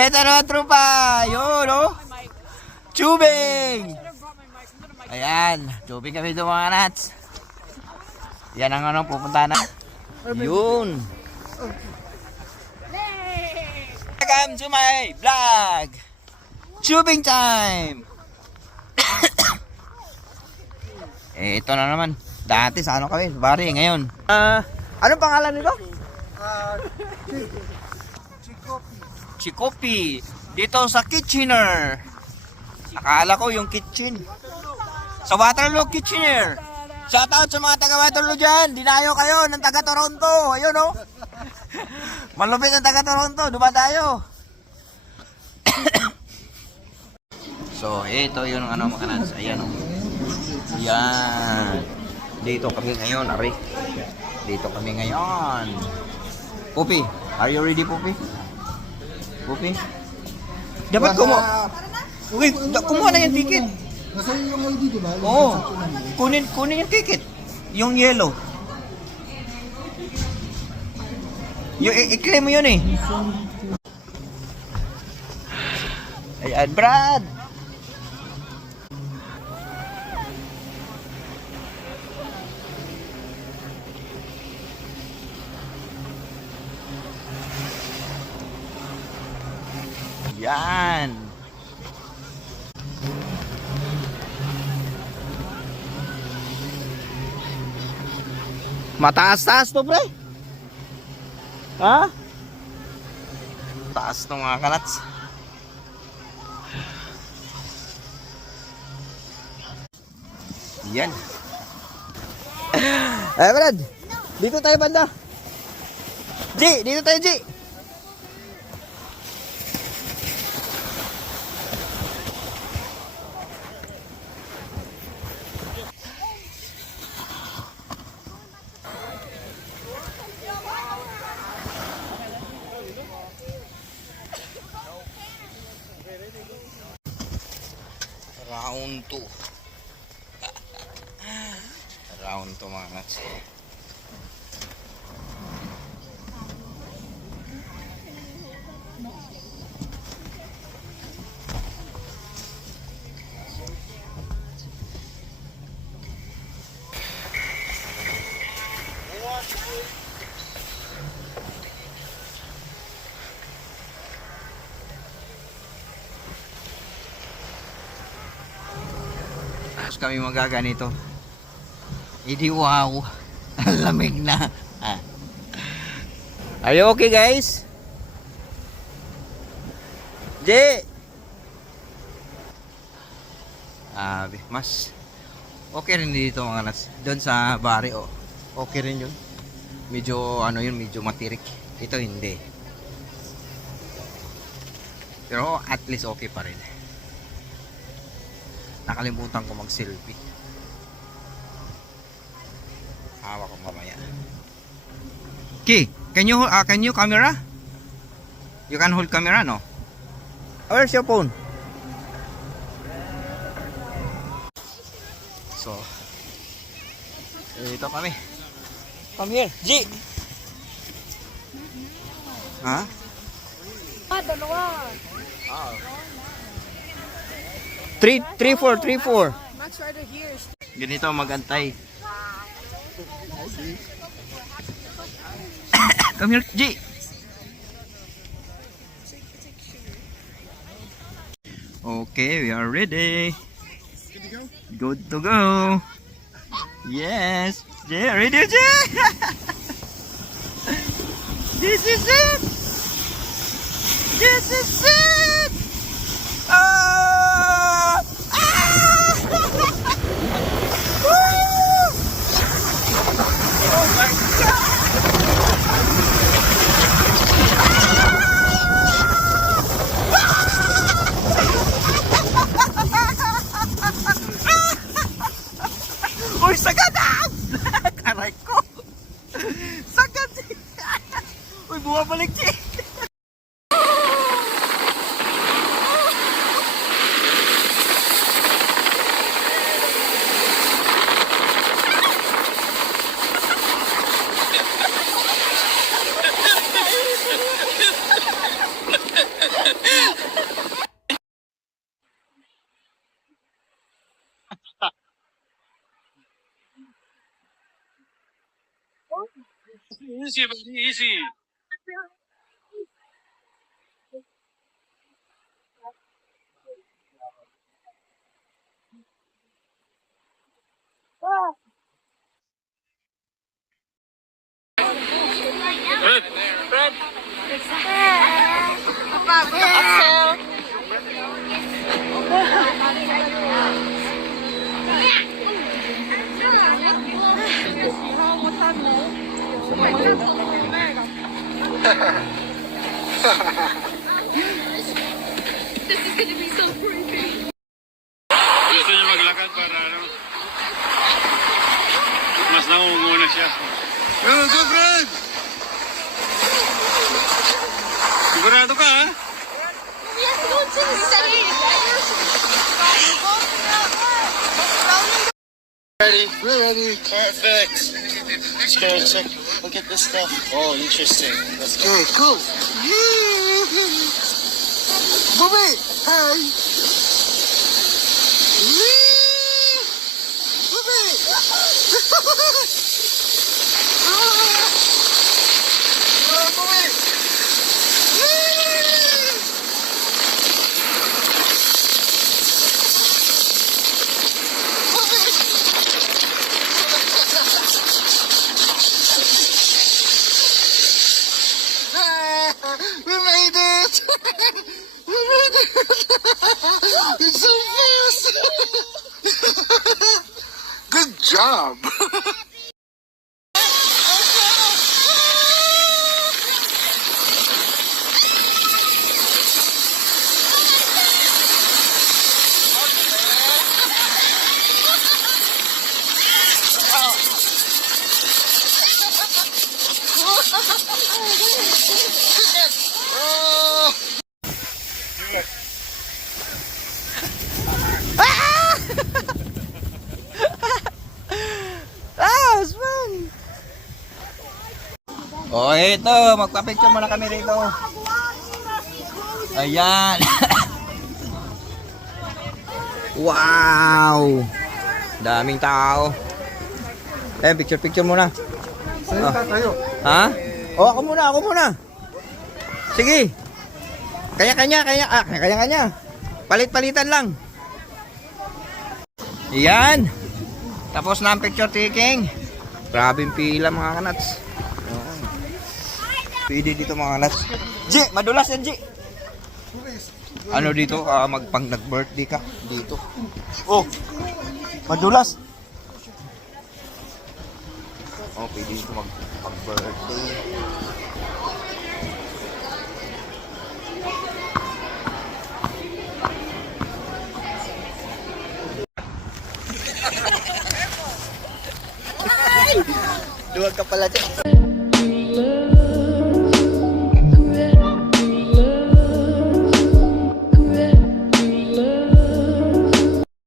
Eto na trupa. Yun, oh. Tubing. Ayan. Tubing kami doon mga nuts. Yan ang ano, pupunta na. Yun. Welcome to my vlog. Tubing time. Ito na naman. Dati sa ano kami, bari ngayon. Anong pangalan nito? Chikopi. Dito sa Kitchener. Akala ko yung kitchen. Sa Waterloo, Kitchener. Shoutout sa mga taga Waterloo dyan. Dinayo kayo ng taga Toronto. Ayun oh. Malupit ng taga Toronto. Duba tayo. So, ito yung ano mga nuts. Ayan oh. Yan. Dito kami ngayon, Ari. Dito kami ngayon. Pupi, are you ready, Pupi? Pupi? Dapat kumuha na yung ticket. Nasa yung ID, di ba? Oo. Kunin yung ticket. Yung yellow. Yung i-claim mo yun eh. Ayan, Brad. Yan. Mataas-taas to, pre. Ha? Taas to mga kanats. Yan. Eh, Brad. Dito tayo banda. G, dito tayo, G. Round 2. Round 2 mga nuts. Kami magaganito. Hindi wow. Ang lamig na. Are you okay, guys? J. Mas okay rin dito mga nuts. Doon sa bari oh. Okay rin 'yun. Medyo ano 'yun, medyo matirik. Ito hindi. Pero at least okay pa rin. Nakalimutan ko mag-selfie. Hawak ko mamaya. Ki, can you camera? You can hold camera, no? Where's your phone? So, ito kami. Come here, G. Ha? Dalawa. 3-4. Max right here. Ganito magantay. Come here, G. Okay, we are ready. Good to go. Yes. G, ready, G? This is it. This is it. Oh my God! Uy, sagad! Karay ko! Sagad! Uy, bumabalik siya! Easy, buddy, easy. Fred, Fred. Gusto niya maglakad para ano? Mas nangunguna siya. Go, go, Fred! Sigurado ka, ha? Ready? We're ready. Perfect. Let's go and check. Look at this stuff. Oh, interesting. Let's go. Okay, cool. Bobby! Hi! Bobby! Bobby! We made it! We made it! It's so fast! Good job! Oh, ito. Magpa-picture muna kami rito. Ayan. Wow. Daming tao. Eh, picture muna. Sa'yo tayo. Ha? Oh, ako muna. Sige. Kanya-kanya. Palit-palitan lang. Yan. Tapos na ang picture taking. Grabing pila mga kanats. Pwede dito mga kanats. G, madulas yan G. Ano dito? Pang nag-birthday ka dito. Oh, madulas. Oh, pwede dito mag-birthday. Duwag ka pala dyan.